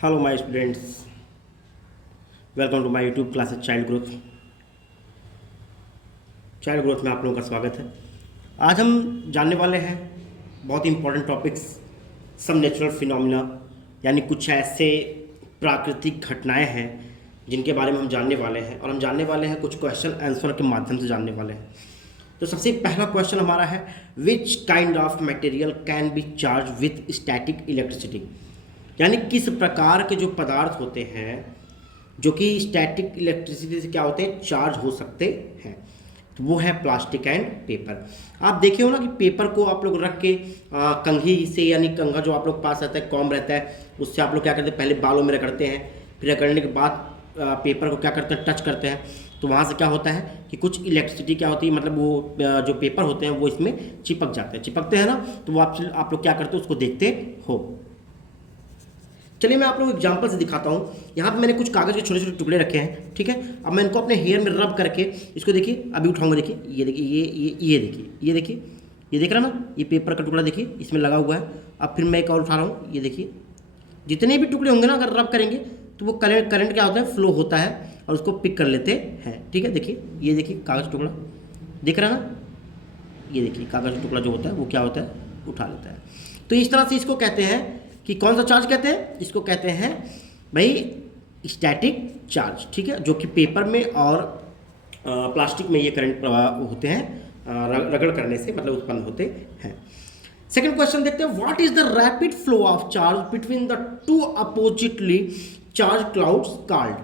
Hello my students, welcome to my YouTube classes child growth में आप लोगों का स्वागत है। आज हम जानने वाले हैं बहुत ही important topics, some natural phenomena, यानी कुछ ऐसे प्राकृतिक घटनाएं हैं जिनके बारे में हम जानने वाले हैं, और हम जानने वाले हैं कुछ क्वेश्चन आंसर के माध्यम से जानने वाले हैं। तो सबसे पहला क्वेश्चन हमारा है, which kind of material can be charge with static electricity, यानी किस प्रकार के जो पदार्थ होते हैं जो कि स्टैटिक इलेक्ट्रिसिटी से क्या होते हैं, चार्ज हो सकते हैं। तो वो है प्लास्टिक एंड पेपर। आप देखे हो ना कि पेपर को आप लोग रख के कंघी से, यानी कंघा जो आप लोग के पास रहता है, कॉम रहता है, उससे आप लोग क्या करते हैं, पहले बालों में रगड़ते हैं, फिर रगड़ने के बाद पेपर को क्या करते हैं, टच करते हैं। तो वहाँ से क्या होता है कि कुछ इलेक्ट्रिसिटी क्या होती है, मतलब वो जो पेपर होते हैं वो इसमें चिपक जाते हैं, चिपकते हैं ना। तो वो आप लोग क्या करते हो, उसको देखते हो। चलिए मैं आप लोगों को एग्जांपल से दिखाता हूँ। यहाँ पे मैंने कुछ कागज़ के छोटे छोटे टुकड़े रखे हैं, ठीक है। अब मैं इनको अपने हेयर में रब करके इसको देखिए, अभी उठाऊंगा, देखिए ये देखिए, ये देखिए, ये देखिए, ये देख रहा ना, ये पेपर का टुकड़ा देखिए इसमें लगा हुआ है। अब फिर मैं एक और उठा रहा हूँ, ये देखिए, जितने भी टुकड़े होंगे ना अगर रब करेंगे तो वो करंट क्या होता है, फ्लो होता है और उसको पिक कर लेते हैं, ठीक है। देखिए ये देखिए कागज़ टुकड़ा दिख रहा ना, ये देखिए कागज़ टुकड़ा जो होता है वो क्या होता है, उठा लेता है। तो इस तरह से इसको कहते हैं कि कौन सा चार्ज कहते हैं, इसको कहते हैं भाई स्टैटिक चार्ज, ठीक है, जो कि पेपर में और प्लास्टिक में ये करंट प्रवाह होते हैं, रगड़ करने से मतलब उत्पन्न होते हैं। सेकंड क्वेश्चन देखते हैं, what is the rapid flow of charge between the two oppositely charge clouds called,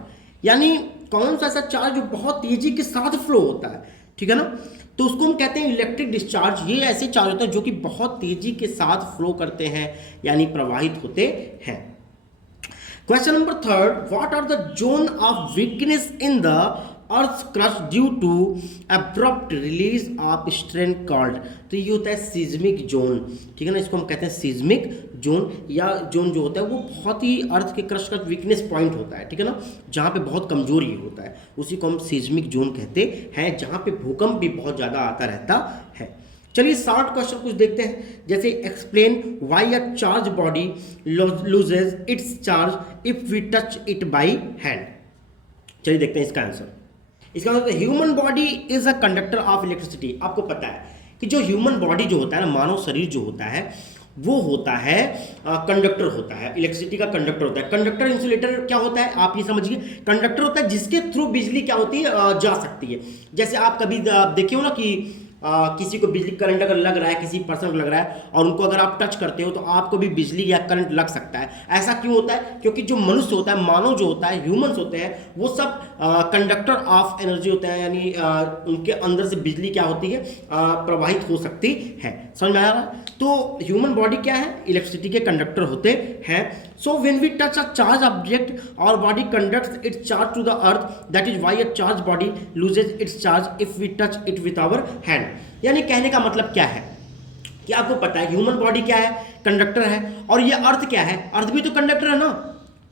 यानी कौन सा ऐसा चार्ज जो बहुत तेजी के साथ फ्लो होता है, ठीक है ना, तो उसको हम कहते हैं इलेक्ट्रिक डिस्चार्ज। ये ऐसे चार्ज होते हैं जो कि बहुत तेजी के साथ फ्लो करते हैं, यानी प्रवाहित होते हैं। Question number third, what are the zone of weakness in the earth crust due to abrupt release of strain called, तो ये होता है सीज्मिक जोन, ठीक है ना, इसको हम कहते हैं सीज्मिक जोन, या जोन जो होता है वो बहुत ही अर्थ के क्रस्ट का वीकनेस पॉइंट होता है, ठीक है ना, जहाँ पे बहुत कमजोरी होता है, उसी को हम सीज्मिक जोन कहते हैं, जहाँ पे भूकंप भी बहुत ज़्यादा आता रहता है। चलिए शॉर्ट क्वेश्चन कुछ देखते हैं, जैसे explain why a charge body loses its charge if we touch it by hand. चलिए देखते हैं इसका आंसर। इसका मतलब human body is a conductor of electricity. आपको पता है कि जो ह्यूमन बॉडी जो होता है ना, मानव शरीर जो होता है वो होता है कंडक्टर होता है, इलेक्ट्रिसिटी का कंडक्टर होता है। कंडक्टर इंसुलेटर क्या होता है, आप ये समझिए, कंडक्टर होता है जिसके थ्रू बिजली क्या होती है, जा सकती है। जैसे आप कभी देखिए हो ना कि किसी को बिजली करंट अगर लग रहा है, किसी पर्सन को लग रहा है, और उनको अगर आप टच करते हो तो आपको भी बिजली या करंट लग सकता है। ऐसा क्यों होता है, क्योंकि जो मनुष्य होता है, मानव जो होता है, ह्यूमंस होते हैं, वो सब कंडक्टर ऑफ एनर्जी होते हैं, यानी उनके अंदर से बिजली क्या होती है, प्रवाहित हो सकती है। समझ में आ रहा है? तो ह्यूमन बॉडी क्या है, इलेक्ट्रिसिटी के कंडक्टर होते हैं। So when we touch a charge object और body conducts its charge to the earth, that is why a charge body loses its charge if we touch it with our hand. यानी कहने का मतलब क्या है कि आपको पता है ह्यूमन बॉडी क्या है, कंडक्टर है, और ये अर्थ क्या है, अर्थ भी तो कंडक्टर है ना।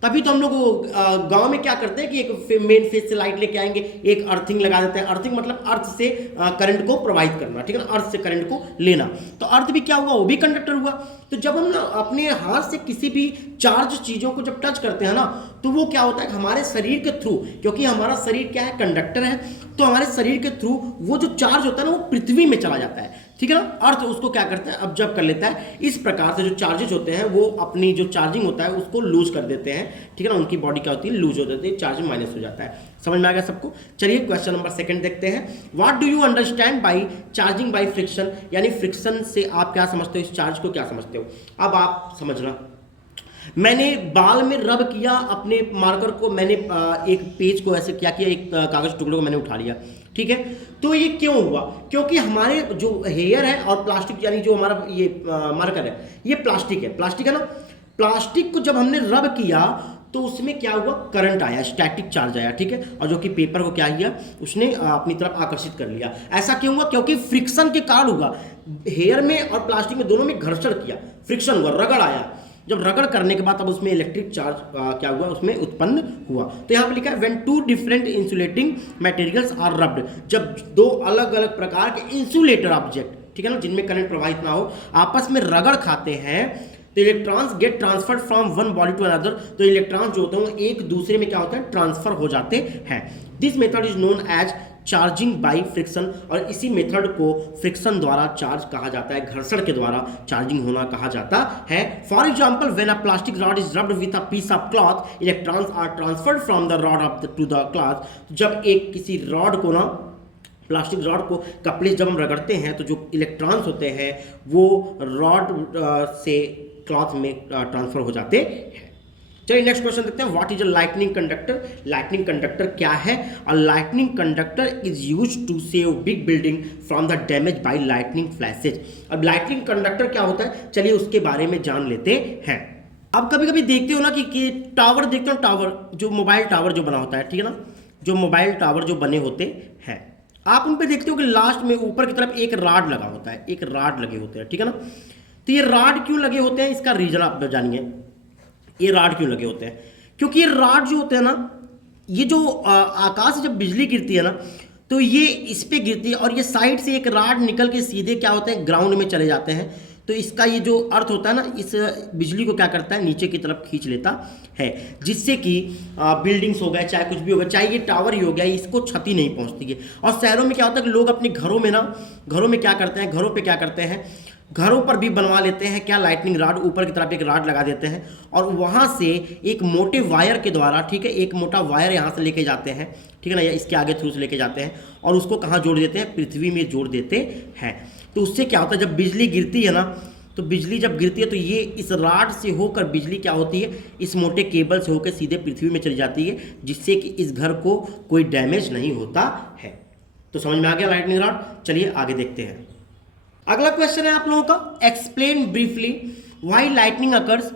तभी तो हम लोग गांव में क्या करते हैं कि एक मेन फेज से लाइट लेके आएंगे, एक अर्थिंग लगा देते हैं। अर्थिंग मतलब अर्थ से करंट को प्रवाहित करना, ठीक है ना, अर्थ से करंट को लेना। तो अर्थ भी क्या हुआ, वो भी कंडक्टर हुआ। तो जब हम ना अपने हाथ से किसी भी चार्ज चीज़ों को जब टच करते हैं ना, तो वो क्या होता है कि हमारे शरीर के थ्रू, क्योंकि हमारा शरीर क्या है, कंडक्टर है, तो हमारे शरीर के थ्रू वो जो चार्ज होता है ना वो पृथ्वी में चला जाता है, ठीक है ना। अर्थ उसको क्या करता है, ऑब्जर्व कर लेता है। इस प्रकार से जो चार्जेस होते हैं वो अपनी जो चार्जिंग होता है उसको लूज कर देते हैं, ठीक है ना, उनकी बॉडी क्या होती है, लूज हो जाती है, चार्ज माइनस हो जाता है। समझ में आ गया सबको? चलिए क्वेश्चन नंबर सेकंड देखते हैं, what do you understand by charging by friction, यानी फ्रिक्शन से आप क्या समझते हो, इस चार्ज को क्या समझते हो। अब आप समझना, मैंने बाल में रब किया अपने मार्कर को, मैंने एक पेज को ऐसे क्या किया, एक कागज टुकड़े को मैंने उठा लिया, ठीक है। तो ये क्यों हुआ, क्योंकि हमारे जो हेयर है और प्लास्टिक, यानी जो हमारा ये मार्कर है, ये प्लास्टिक है ना। प्लास्टिक को जब हमने रब किया तो उसमें क्या हुआ, करंट आया, स्टैटिक चार्ज आया, ठीक है, और जो कि पेपर को क्या किया, उसने अपनी तरफ आकर्षित कर लिया। ऐसा क्यों हुआ, क्योंकि फ्रिक्शन के कारण हुआ। हेयर में और प्लास्टिक में दोनों में घर्षण किया, फ्रिक्शन हुआ, रगड़ आया। जब रगड़ करने के बाद अब उसमें इलेक्ट्रिक चार्ज क्या हुआ, उसमें उत्पन्न हुआ। तो यहाँ पे लिखा है when two different insulating materials are rubbed, जब दो अलग अलग प्रकार के इंसुलेटर ऑब्जेक्ट, ठीक है ना, जिनमें करंट प्रवाहित ना हो, आपस में रगड़ खाते हैं, तो electrons get transferred from one body to another, तो इलेक्ट्रॉन जो होते हैं एक दूसरे में क्या होता है, ट्रांसफर हो जाते हैं। This method is known as charging by friction, और इसी मेथड को फ्रिक्शन द्वारा चार्ज कहा जाता है, घर्षण के द्वारा चार्जिंग होना कहा जाता है। For example when a plastic rod is rubbed with a piece of cloth, electrons are transferred from the rod to the cloth. जब एक किसी रॉड को ना, प्लास्टिक रॉड को कपड़े जब हम रगड़ते हैं तो जो इलेक्ट्रॉन्स होते हैं वो रॉड से क्लॉथ में ट्रांसफर हो जाते हैं। चलिए नेक्स्ट क्वेश्चन देखते हैं, what is a lightning conductor. Lightning conductor क्या है? A lightning conductor is used to save big building from the damage by lightning flashes. अब लाइटनिंग कंडक्टर क्या होता है, चलिए उसके बारे में जान लेते हैं। आप कभी कभी देखते हो ना कि टावर देखते हो, टावर जो मोबाइल टावर जो बना होता है, ठीक है ना, जो मोबाइल टावर जो बने होते हैं, आप उन पे देखते हो कि लास्ट में ऊपर की तरफ एक राड लगा होता है, एक राड लगे होते हैं, ठीक है ना। तो ये राड क्यों लगे होते हैं, इसका रीजन आप जानिए। ये राड क्यों लगे होते हैं? क्योंकि ये राड जो होते हैं ना, ये जो आकाश से जब बिजली गिरती है ना, तो ये इस पे गिरती है और ये साइड से एक राड निकल के सीधे क्या होते हैं, ग्राउंड में चले जाते हैं। तो इसका ये जो अर्थ होता है ना, इस बिजली को क्या करता है, नीचे की तरफ खींच लेता है, जिससे कि बिल्डिंग्स हो गए, चाहे कुछ भी हो गया, चाहे ये टावर ही हो गया, इसको क्षति नहीं पहुंचती है। और शहरों में क्या होता है कि लोग अपने घरों में ना, घरों में क्या करते हैं, घरों पे क्या करते हैं, घरों पर भी बनवा लेते हैं क्या, लाइटनिंग रॉड, ऊपर की तरफ एक रॉड लगा देते हैं और वहाँ से एक मोटे वायर के द्वारा, ठीक है, एक मोटा वायर यहाँ से लेके जाते हैं, ठीक है ना, या इसके आगे थ्रू से लेके जाते हैं और उसको कहाँ जोड़ देते हैं, पृथ्वी में जोड़ देते हैं। तो उससे क्या होता है, जब बिजली गिरती है ना, तो बिजली जब गिरती है तो ये इस रॉड से होकर बिजली क्या होती है, इस मोटे केबल से होकर सीधे पृथ्वी में चली जाती है, जिससे कि इस घर को कोई डैमेज नहीं होता है। तो समझ में आ गया लाइटनिंग रॉड। चलिए आगे देखते हैं। अगला क्वेश्चन है आप लोगों का, explain briefly why lightning occurs.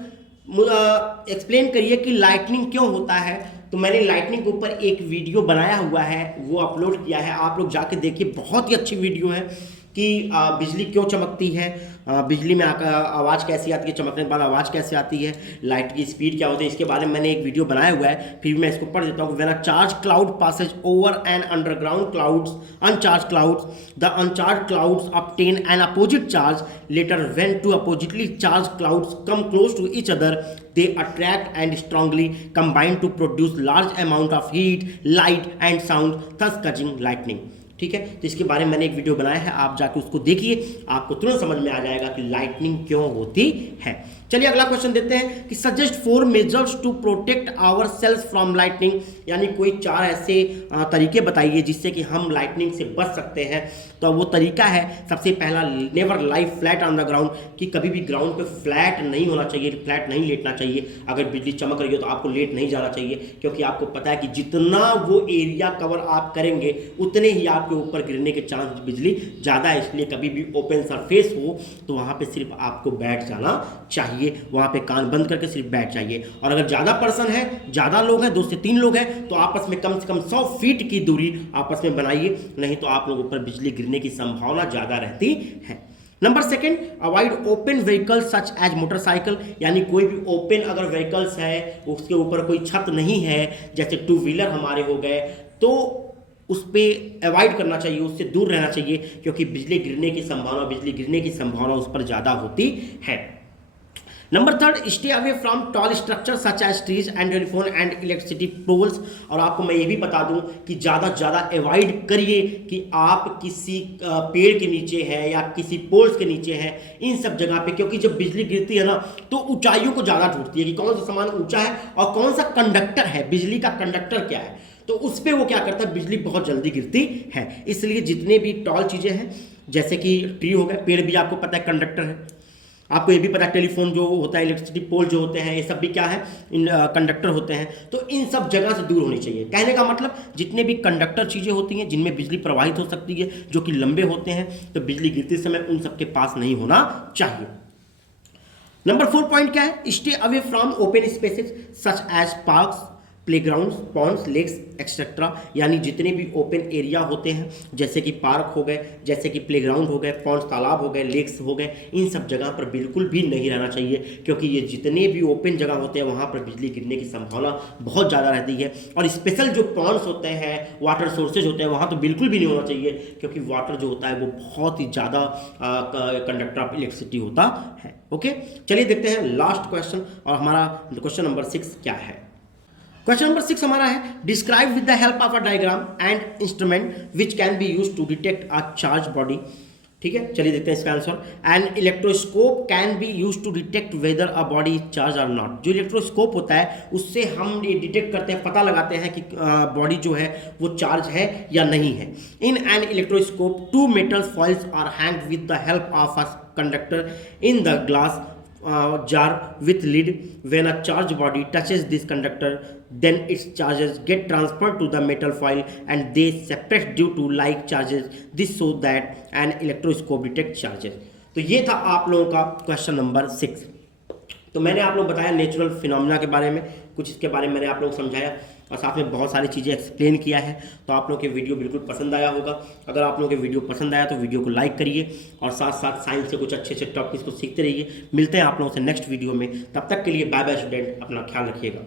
Explain करिए कि लाइटनिंग क्यों होता है। तो मैंने लाइटनिंग के ऊपर एक वीडियो बनाया हुआ है, वो अपलोड किया है, आप लोग जाके देखिए, बहुत ही अच्छी वीडियो है कि बिजली क्यों चमकती है, बिजली में आवाज़ कैसी आती है, चमकने के बाद आवाज़ कैसे आती है, लाइट की स्पीड क्या होती है, इसके बारे में मैंने एक वीडियो बनाया हुआ है। फिर मैं इसको पढ़ देता हूँ। When a charge cloud passes over an underground clouds uncharge clouds, the uncharge clouds obtain an opposite charge. Later when two oppositely charged clouds come close to each other, they attract and strongly combine to produce large amount of heat, light and sound, thus causing lightning. ठीक है, तो इसके बारे में मैंने एक video बनाया है, आप जाके उसको देखिए, आपको तुरंत समझ में आ जाएगा कि लाइटनिंग क्यों होती है। चलिए अगला क्वेश्चन देते हैं कि suggest 4 measures to protect ourselves from lightning, यानी कोई 4 ऐसे तरीके बताइए जिससे कि हम लाइटनिंग से बच सकते हैं। तो वो तरीका है, सबसे पहला, never lie flat on the ground, कि कभी भी ग्राउंड पे फ्लैट नहीं होना चाहिए, फ्लैट नहीं लेटना चाहिए। अगर बिजली चमक रही हो तो आपको लेट नहीं जाना चाहिए, क्योंकि आपको पता है कि जितना वो एरिया कवर आप करेंगे उतने ही आपके ऊपर गिरने के चांस बिजली ज़्यादा है। इसलिए कभी भी ओपन सरफेस हो तो वहाँ पे सिर्फ आपको बैठ जाना चाहिए, वहाँ पे कान बंद करके सिर्फ बैठ जाइए। और अगर ज़्यादा पर्सन है, ज़्यादा लोग हैं, 2 से 3 लोग हैं, तो आपस में कम से कम 100 फीट की दूरी आपस में बनाइए, नहीं तो आप लोगों पर बिजली गिरने की संभावना ज़्यादा रहती है। Number 2, avoid open vehicle such as motorcycle, यानी कोई भी ओपन अगर व्हीकल्स है, उसके ऊपर कोई छत नहीं है, जैसे 2 व्हीलर हमारे हो गए, तो उस पर अवॉइड करना चाहिए, उससे दूर रहना चाहिए, क्योंकि बिजली गिरने की संभावना उस पर ज़्यादा होती है। Number 3, stay away from tall structure such as trees and telephone and electricity poles. और आपको मैं ये भी बता दूं कि ज़्यादा अवॉइड करिए कि आप किसी पेड़ के नीचे हैं या किसी पोल्स के नीचे हैं, इन सब जगह पे, क्योंकि जब बिजली गिरती है ना तो ऊंचाइयों को ज़्यादा ढूंढती है कि कौन सा सामान ऊंचा है और कौन सा कंडक्टर है, बिजली का कंडक्टर क्या है, तो उस पर वो क्या करता है, बिजली बहुत जल्दी गिरती है। इसलिए जितने भी टॉल चीज़ें हैं, जैसे कि ट्री हो गए, पेड़ भी आपको पता है कंडक्टर है, आपको ये भी पता है टेलीफोन जो होता है, इलेक्ट्रिसिटी पोल जो होते हैं, ये सब भी क्या है, इन कंडक्टर होते हैं। तो इन सब जगह से दूर होनी चाहिए। कहने का मतलब जितने भी कंडक्टर चीज़ें होती हैं जिनमें बिजली प्रवाहित हो सकती है, जो कि लंबे होते हैं, तो बिजली गिरते समय उन सब के पास नहीं होना चाहिए। नंबर 4 पॉइंट क्या है, stay away from open spaces such as parks. Playground, ponds, lakes etcetera, यानी जितने भी ओपन एरिया होते हैं जैसे कि पार्क हो गए, जैसे कि प्लेग्राउंड हो गए, पॉन्ड्स तालाब हो गए, लेक्स हो गए, इन सब जगह पर बिल्कुल भी नहीं रहना चाहिए, क्योंकि ये जितने भी ओपन जगह होते हैं वहाँ पर बिजली गिरने की संभावना बहुत ज़्यादा रहती है। और स्पेशल जो पॉन्ड्स होते हैं, वाटर सोर्सेज होते हैं, वहाँ तो बिल्कुल भी नहीं होना चाहिए, क्योंकि वाटर जो होता है वो बहुत ही ज़्यादा कंडक्टर ऑफ इलेक्ट्रिसिटी होता है। ओके, चलिए देखते हैं लास्ट क्वेश्चन, और हमारा क्वेश्चन नंबर 6 क्या है। क्वेश्चन नंबर 6 हमारा है, describe with the help of a diagram and instrument which can be use to detect a charge body. ठीक है, चलिए देखते हैं इसका answer. An electroscope can be use to detect whether a body is charge और not. जो electroscope होता है उससे हम ये डिटेक्ट करते हैं, पता लगाते हैं कि बॉडी जो है वो चार्ज है या नहीं है। In an electroscope 2 metal foils are hanged with the help of a conductor in the glass jar with lid. When a charged body touches this conductor, then its charges get transferred to the metal foil and they separate due to like charges. This so that an electroscope detects charges. तो ये था आप लोगों का question number 6। तो मैंने आप लोग बताया नेचुरल फिनोमिना के बारे में, कुछ इसके बारे में मैंने आप लोगों को समझाया और साथ में बहुत सारी चीज़ें एक्सप्लेन किया है। तो आप लोग के वीडियो बिल्कुल पसंद आया होगा। अगर आप लोगों के वीडियो पसंद आया तो वीडियो को लाइक करिए और साथ साथ साइंस से कुछ अच्छे अच्छे टॉपिक्स को सीखते रहिए। मिलते हैं आप लोगों से नेक्स्ट वीडियो में, तब तक के लिए बाय बाय स्टूडेंट, अपना ख्याल रखिएगा।